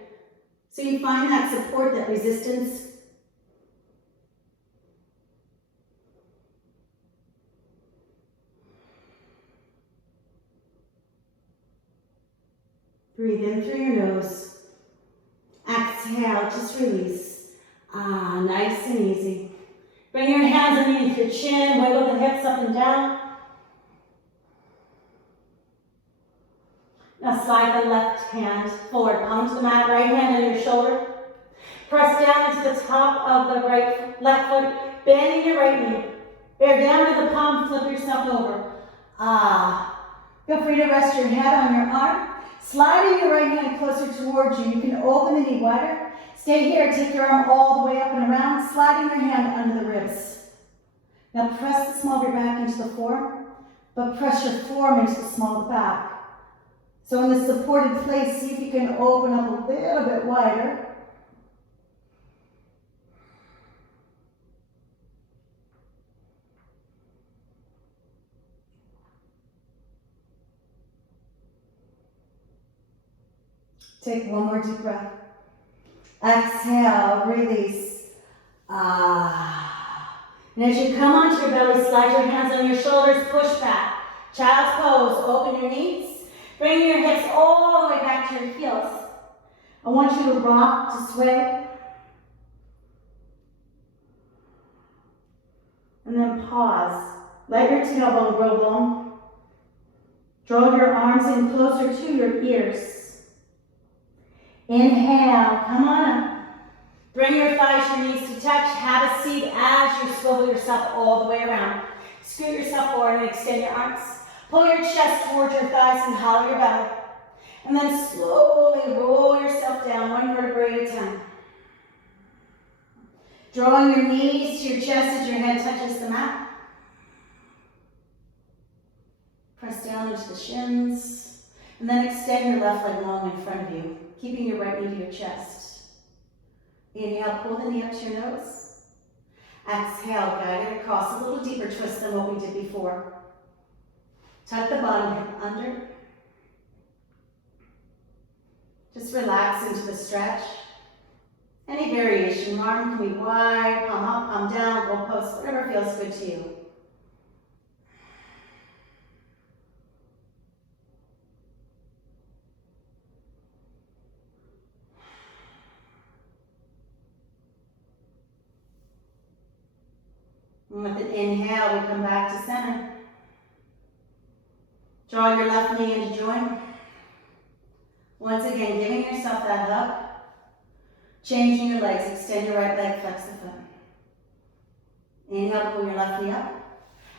So you find that support, that resistance. Breathe in through your nose. Exhale, just release. Nice and easy. Bring your hands underneath your chin, wiggle the hips up and down. Now slide the left hand forward, palm to the mat, right hand on your shoulder. Press down into the top of the left foot, bending your right knee. Bear down to the palm, flip yourself over. Feel free to rest your head on your arm. Sliding your right hand closer towards you. You can open the knee wider. Stay here, take your arm all the way up and around, sliding your hand under the ribs. Now press the small of your back into the forearm, but press your forearm into the small of the back. So in this supported place, see if you can open up a little bit wider. Take one more deep breath. Exhale, release. And as you come onto your belly, slide your hands on your shoulders, push back. Child's pose, open your knees. Bring your hips all the way back to your heels. I want you to rock, to sway. And then pause. Let your tailbone grow long. Draw your arms in closer to your ears. Inhale, come on up. Bring your thighs, your knees to touch. Have a seat as you swivel yourself all the way around. Scoot yourself forward and extend your arms. Pull your chest towards your thighs and hollow your belly. And then slowly roll yourself down, one vertebrae at a time. Drawing your knees to your chest as your head touches the mat. Press down into the shins. And then extend your left leg long in front of you, keeping your right knee to your chest. Inhale, pull the knee up to your nose. Exhale, guide it across, a little deeper twist than what we did before. Tuck the bottom hip under. Just relax into the stretch. Any variation, arm can be wide, palm up, palm down, goal post, whatever feels good to you. And with an inhale, we come back to center. Draw your left knee into joint. Once again, giving yourself that hug. Changing your legs, extend your right leg, flex the foot. Inhale, pull your left knee up.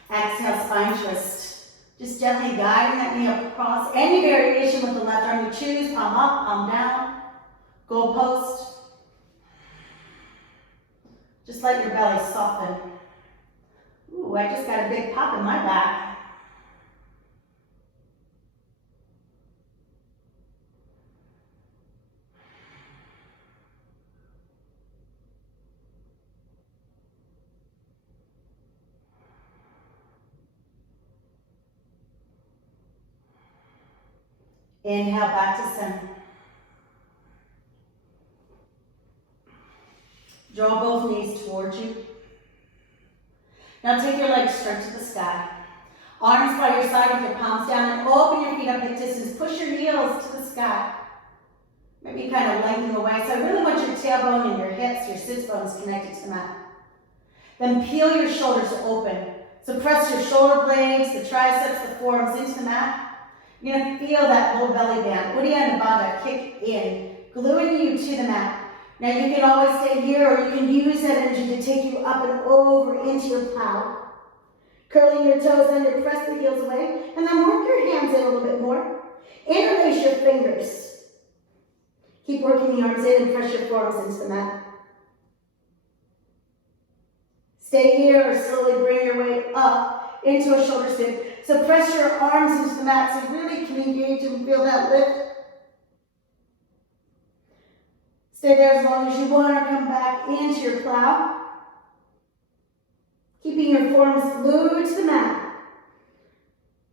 Exhale, spine twist. Just gently guiding that knee up across. Any variation with the left arm you choose, palm up, palm down. Goal post. Just let your belly soften. Ooh, I just got a big pop in my back. Inhale, back to center. Draw both knees towards you. Now take your legs straight to the sky. Arms by your side with your palms down and open your feet up at distance. Push your heels to the sky. Maybe kind of lengthen away. So I really want your tailbone and your hips, your sits bones connected to the mat. Then peel your shoulders open. So press your shoulder blades, the triceps, the forearms into the mat. You're going to feel that low belly band. Uddiyana Bandha, kick in. gluing you to the mat. Now you can always stay here, or you can use that energy to take you up and over into your plow. Curling your toes under, press the heels away, and then work your hands in a little bit more. Interlace your fingers. Keep working the arms in and press your forearms into the mat. Stay here or slowly bring your weight up into a shoulder stick. So press your arms into the mat so you really can engage and feel that lift. Stay there as long as you want, or come back into your plow. Keeping your forearms glued to the mat.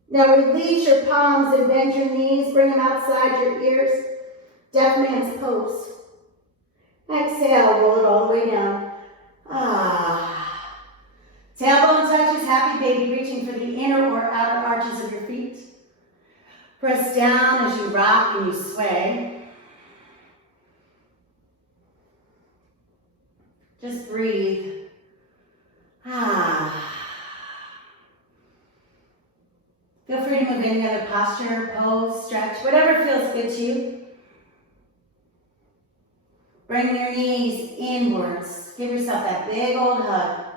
Now release your palms and bend your knees. Bring them outside your ears. Deaf man's pose. Exhale, roll it all the way down. Tailbone touches, happy baby, reaching for the inner or outer arches of your feet. Press down as you rock and you sway. Just breathe. Feel free to move in the other posture, pose, stretch, whatever feels good to you. Bring your knees inwards. Give yourself that big old hug.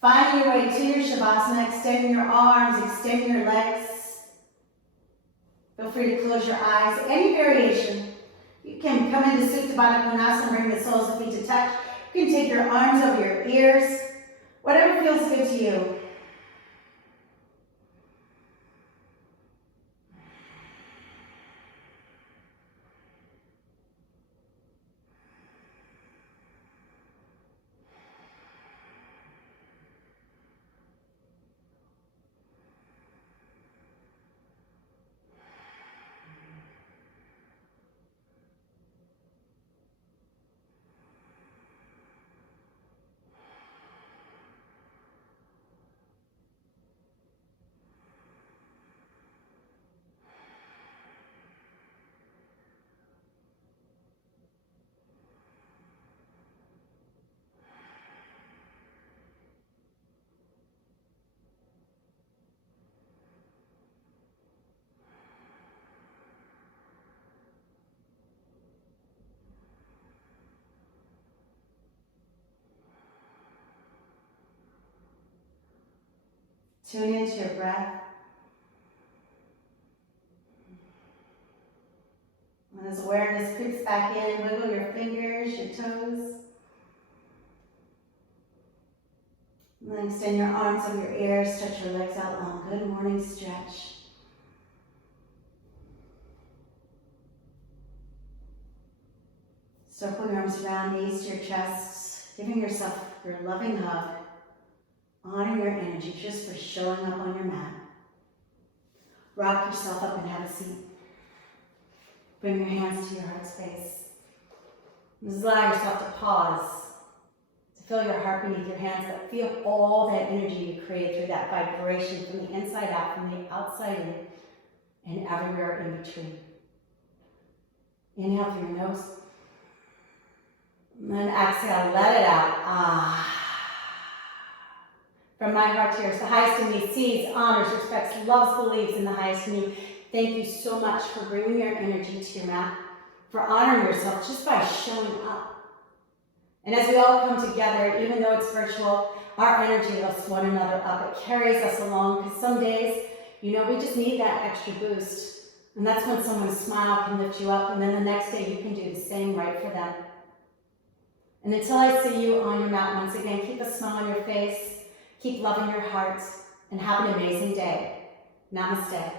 Find your way to your Shavasana. Extend your arms, extend your legs. Feel free to close your eyes. Any variation. You can come into Supta Baddha Konasana and bring the soles of feet to touch. You can take your arms over your ears. Whatever feels good to you. Tune into your breath. And as awareness creeps back in, wiggle your fingers, your toes. And then extend your arms over your ears, stretch your legs out long. Good morning stretch. Circle your arms around, knees to your chest, giving yourself your loving hug. Honor your energy just for showing up on your mat. Rock yourself up and have a seat. Bring your hands to your heart space. Just allow yourself to pause, to feel your heart beneath your hands, but feel all that energy you create through that vibration from the inside out, from the outside in, and everywhere in between. Inhale through your nose. And then exhale, let it out. From my heart to yours, the highest in me sees, honors, respects, loves, believes in the highest in you. Thank you so much for bringing your energy to your mat, for honoring yourself just by showing up. And as we all come together, even though it's virtual, our energy lifts one another up. It carries us along, because some days, we just need that extra boost. And that's when someone's smile can lift you up, and then the next day you can do the same right for them. And until I see you on your mat once again, keep a smile on your face. Keep loving your heart and have an amazing day. Namaste.